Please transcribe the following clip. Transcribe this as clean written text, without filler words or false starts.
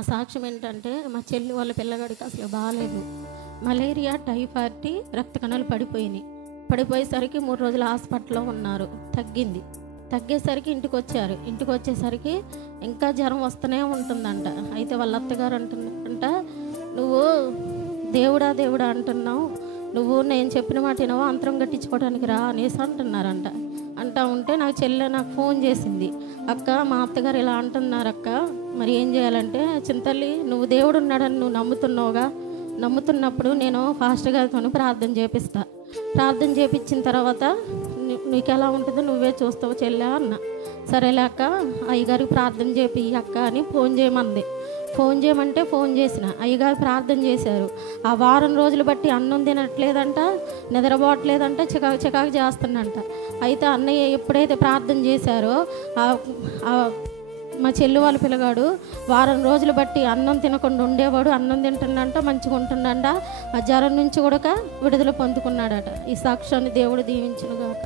ఆ సాక్ష్యం ఏంటంటే మా చెల్లి వాళ్ళ పిల్లగాడికి అసలు బాగాలేదు. మలేరియా, టైఫాయిడ్, రక్త కణాలు పడిపోయేసరికి 3 రోజులు హాస్పిటల్లో ఉన్నారు. తగ్గేసరికి ఇంటికి వచ్చేసరికి ఇంకా జ్వరం వస్తూనే ఉంటుందంట. అయితే వాళ్ళ అత్తగారు అంటున్నారంట, నువ్వు దేవుడా అంటున్నావు, నువ్వు నేను చెప్పిన మాట వినవా, అంతరం కట్టించుకోవడానికి రా అనేసి అంటున్నారంట. అంటా ఉంటే నాకు చెల్లె నాకు ఫోన్ చేసింది, అక్క మా అత్తగారు ఇలా అంటున్నారు అక్క, మరి ఏం చేయాలంటే, చింతల్లి నువ్వు దేవుడు ఉన్నాడని నువ్వు నమ్ముతున్నావుగా, నమ్ముతున్నప్పుడు నేను ఫాస్టర్ గారితో ప్రార్థన చేపించిన తర్వాత నీకు ఎలా ఉంటుందో నువ్వే చూస్తావు చెల్లె అన్న. సరేలే అక్క, అయ్యగారికి ప్రార్థన చేపి అక్క అని ఫోన్ చేయమంటే ఫోన్ చేసిన. అయ్యగారు ప్రార్థన చేశారు. ఆ వారం రోజులు బట్టి అన్నం తినట్లేదంట, నిద్రపోవట్లేదంట, చికాకు చేస్తుందంట. అయితే అన్నయ్య ఎప్పుడైతే ప్రార్థన చేశారో మా చెల్లి వాళ్ళ పిల్లగాడు వారం రోజులు బట్టి అన్నం తినకుండా ఉండేవాడు, అన్నం తింటుండంట, మంచిగా ఉంటుండంట, ఆ జ్వరం నుంచి కూడా విడుదల పొందుకున్నాడట. ఈ సాక్ష్యాన్ని దేవుడు దీవించునుగాక.